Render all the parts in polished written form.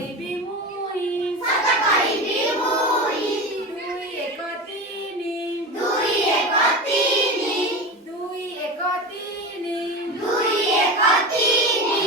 କହିବି ମୁଇଁ ସତ କହିବି ମୁଇଁ ଦୁଇ ଏକ ତିନି ଦୁଇ ଏକ ତିନି ଦୁଇ ଏକ ତିନି ଦୁଇ ଏକ ତିନି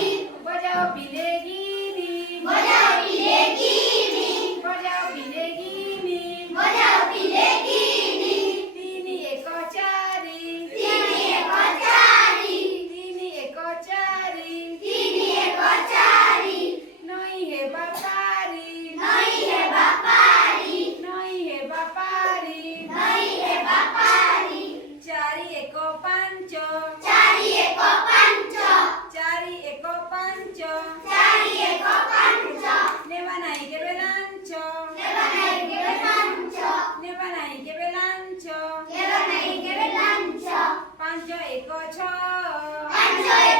बजाओ बिलेगिनी बजाओ बिलेगिनी बजाओ बिलेगिनी बजाओ बिलेगिनी ତିନି ଏକ ଚାରି ତିନି ଏକ ଚାରି ତିନି ଏକ ଚାରି ତିନି ଏକ ଚାରି ନଈ ହେବା ପାରି ନଈ ହେବା ପାରି ନଈ ହେବା ପାରି ନଈ ହେବା ପାରି ଚାରି ଏକ ପାଞ୍ଚ ଚାରି ଏକ ପାଞ୍ଚ ଚାରି ଏକ ପାଞ୍ଚ ଚାରି ଏକ ପାଞ୍ଚ ନେବା ନାହିଁ କେବେ ଲାଞ୍ଚ ନେବା ନାହିଁ କେବେ ଲାଞ୍ଚ ନେବା ନାହିଁ କେବେ ଲାଞ୍ଚ ନେବା ନାହିଁ କେବେ ଲାଞ୍ଚ ପାଞ୍ଚ ଏକ ଛଅ ପାଞ୍ଚ